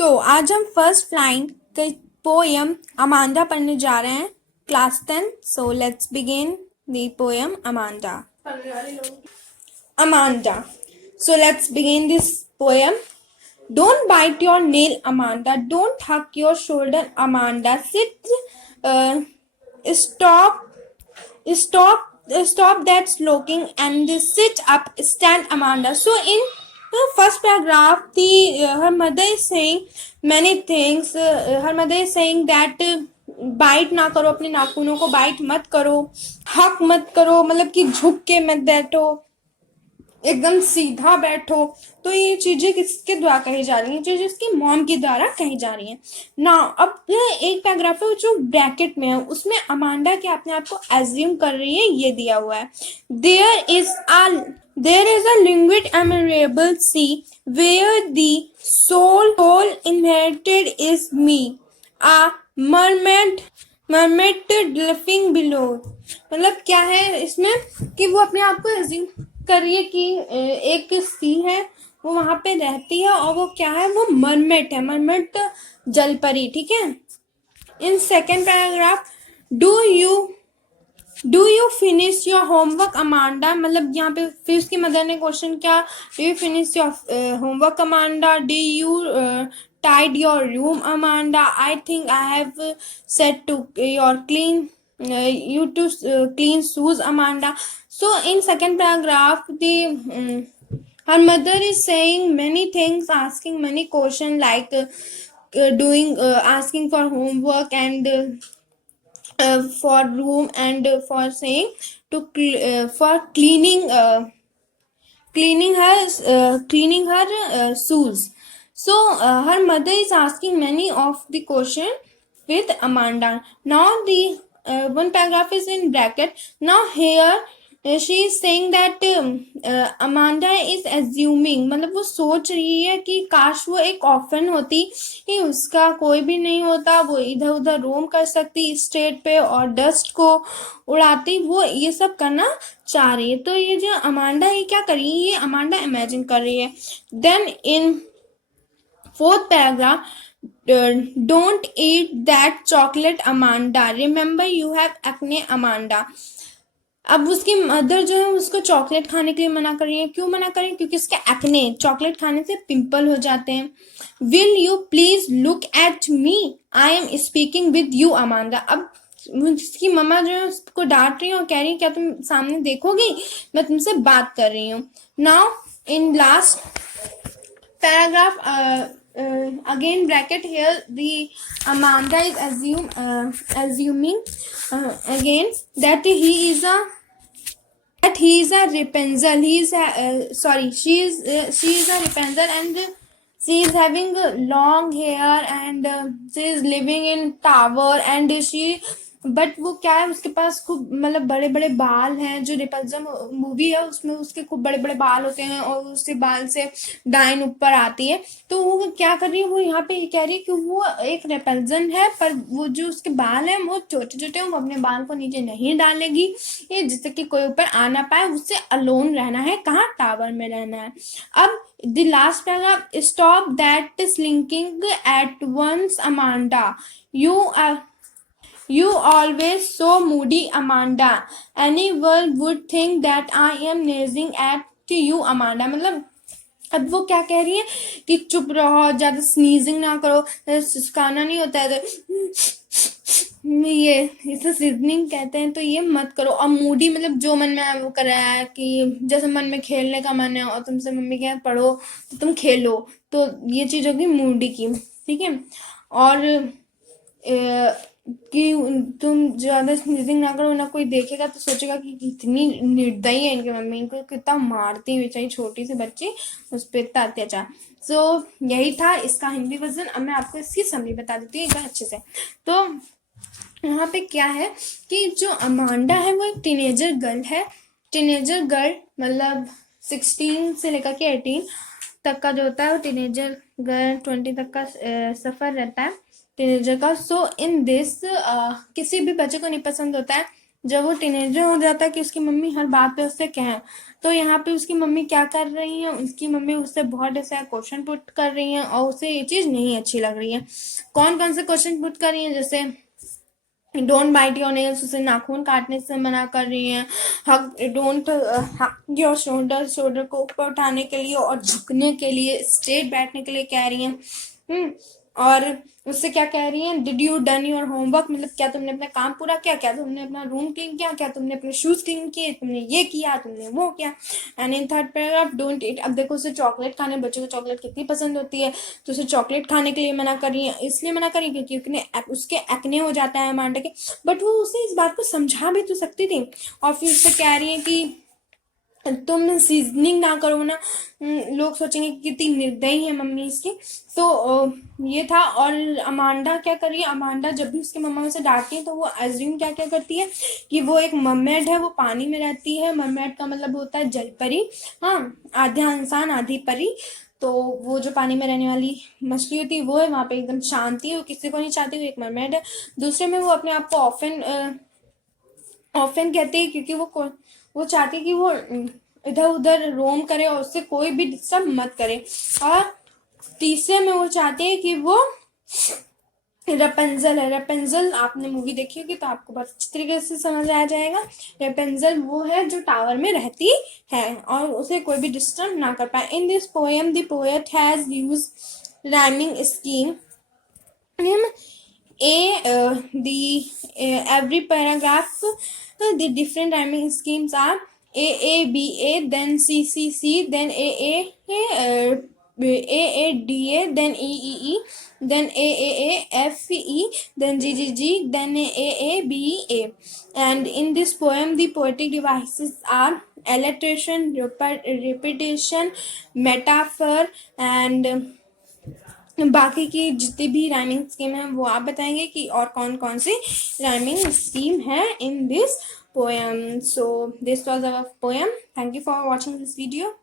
आज हम first line के पोएम अमांडा पढ़ने जा रहे हैं, class 10। Let's begin the poem Amanda. Amanda. Let's begin this poem. Don't bite your nail, Amanda. Don't hug your shoulder, Amanda. Stop, stop that smoking and sit up, stand, Amanda. So in the first paragraph, her mother is saying many things. Her mother is saying that bite ना करो, अपने नाखूनों को bite मत करो, हक मत करो, मतलब कि झुक के मत बैठो, एकदम सीधा बैठो। तो ये चीजें किसके द्वारा कही जा रही हैं? चीजें इसकी मॉम के द्वारा कही जा रही हैं ना। अब एक पैराग्राफ है जो ब्रैकेट में है, उसमें अमांडा के अपने आप को एज्यूम कर रही है, ये दिया हुआ है। There is a liquid admirable sea where the soul inherited is me, a mermaid living below। मतलब क्या है इसमें कि वो अपने आप को एज्यूम कर रही है कि एक सी है, वो वहां पे रहती है, और वो क्या है, वो मरमेट है। मरमेट जल परी, ठीक है। In second paragraph, do you finish your homework Amanda. मतलब यहाँ पे फिर उसकी मदर ने क्वेश्चन किया, do you finish your homework Amanda, do you tied your room, Amanda. I think I have said to you to clean shoes, Amanda. So in second paragraph, her mother is saying many things, asking many questions like asking for homework and for room, and for saying to for cleaning her shoes. So her mother is asking many of the question with Amanda. Now the one paragraph is in bracket. Now here she is saying that Amanda is assuming, मतलब वो सोच रही है कि काश वो एक orphan होती, कि उसका कोई भी नहीं होता, वो इधर उधर रोम कर सकती स्ट्रेट पे और डस्ट को उड़ाती, वो ये सब करना चाह रही है। तो ये जो अमांडा है, क्या कर रही है, ये अमांडा इमेजिन कर रही है। Then in fourth paragraph, don't eat that chocolate Amanda, remember you have acne Amanda. अब उसकी मदर जो है उसको चॉकलेट खाने के लिए मना कर रही है। क्यों मना कर रही है? क्योंकि उसके एक्ने, चॉकलेट खाने से पिंपल हो जाते हैं। Will you please look at me, I am speaking with you Amanda. अब उसकी मम्मा जो है उसको डांट रही है और कह रही है क्या तुम सामने देखोगी, मैं तुमसे बात कर रही हूँ। Now in last paragraph, again bracket here, the Amanda is assuming again that he is a Rapunzel. He is she is a Rapunzel, and she is having long hair, and she is living in tower, and but वो क्या है, उसके पास खूब मतलब बड़े बड़े बाल हैं। जो रेपल्जन मूवी है उसमें उसके खूब बड़े बड़े बाल होते हैं, और उसके बाल से डाइन ऊपर आती है। तो वो क्या कर रही है, वो यहाँ पे ये कह रही है कि वो एक रेपल्जन है, पर वो जो उसके बाल हैं वो छोटे छोटे हैं, वो अपने बाल को नीचे नहीं डालेगी, ये जिससे कि कोई ऊपर आ ना पाए। उससे अलोन रहना है, कहाँ, टावर में रहना है। अब the last paragraph, stop that slinking at once Amanda, You always so moody, Amanda. Anyone would think that I am gazing at you, Amanda. मतलब अब वो क्या कह रही है कि चुप रहो, ज्यादा स्नीजिंग ना करो, सुस्काना नहीं होता है तो ये इसे सीजनिंग कहते हैं, तो ये मत करो। और मूडी मतलब जो मन में वो कर रहा है, कि जैसे मन में खेलने का मन है और तुमसे मम्मी कहे पढ़ो तो तुम खेलो, तो ये चीज होगी मूडी की, ठीक है। और कि तुम ज्यादा स्नीजिंग ना करो, ना कोई देखेगा तो सोचेगा कि कितनी निर्दयी है इनकी मम्मी, इनको कितना मारती है बेचारी छोटी सी बच्ची, उस पर इतना अत्याचार। सो यही था इसका हिंदी वर्जन। अब मैं आपको इसकी समरी बता देती हूँ एकदम अच्छे से। तो यहाँ पे क्या है कि जो अमांडा है वो एक टीनेजर गर्ल है। टीनेजर गर्ल मतलब 16 से लेकर के 18 तक का जो होता है, वो टीनेजर गर्ल 20 तक का सफर रहता है टीनेजर का। सो इन दिस किसी भी बच्चे को नहीं पसंद होता है जब वो टीनेजर हो जाता है कि उसकी मम्मी हर बात पे उससे कहे, तो यहाँ पे उसकी मम्मी क्या कर रही है, उसकी मम्मी उससे बहुत ऐसा क्वेश्चन पुट कर रही है और उसे ये चीज़ नहीं अच्छी लग रही है। कौन कौन से क्वेश्चन पुट कर रही है, जैसे डोंट बाइट योर नेल्स, उसे नाखून काटने से मना कर रही हैं। हक डोंट हक योर शोल्डर, शोल्डर को ऊपर उठाने के लिए और झुकने के लिए, स्ट्रेट बैठने के लिए कह रही हैं। और उससे क्या कह रही हैं, did you done your homework, मतलब क्या तुमने अपना काम पूरा किया, क्या तुमने अपना रूम क्लीन किया, क्या तुमने अपने शूज क्लीन किए, तुमने ये किया, तुमने वो किया। And in third paragraph, don't ईट, अब देखो उसे चॉकलेट खाने, बच्चों को चॉकलेट कितनी पसंद होती है, तो उसे चॉकलेट खाने के लिए मना कर रही है, इसलिए मना कर रही है क्योंकि उसके एक्ने हो जाता है अमांडा के। बट वो उसे इस बात को समझा भी तो सकती थी। और फिर उससे कह रही है कि तुम सीजनिंग ना करो ना, लोग सोचेंगे कि कितनी निर्दयी है मम्मी इसकी। तो ये था। और अमांडा क्या कर रही है, अमांडा जब भी उसकी मम्मा उसे डांटती है तो वो अज्यूम क्या क्या करती है कि वो एक मरमेड है, वो पानी में रहती है। मरमेड का मतलब होता है जलपरी, हाँ, आधा इंसान आधी परी। तो वो जो पानी में रहने वाली मछली होती है वो है, वहाँ पे एकदम शांति है, वो किसी को नहीं चाहती, वो एक मरमेड है। दूसरे में वो अपने आप को ऑफन कहते हैं क्योंकि वो चाहती है कि वो इधर उधर रोम करे और उससे कोई भी डिस्टर्ब मत करे। और तीसरे में वो चाहते हैं कि वो रेपेंजल है। रेपेंजल आपने मूवी देखी होगी तो आपको बहुत अच्छी तरीके से समझ आ जाएगा। रेपेंजल वो है जो टावर में रहती है और उसे कोई भी डिस्टर्ब ना कर पाए। इन this poem the poet has use rhyming scheme. Every paragraph, the different rhyming schemes are AABA, then CCC, then AADA, then EEE, then AAAFE, then GGG, then AABA. And in this poem, the poetic devices are alliteration, repetition, metaphor, and बाकी की जितनी भी rhyming scheme है वो आप बताएंगे कि और कौन कौन सी राइमिंग स्कीम है in this poem. So this was our poem. Thank you for watching this video.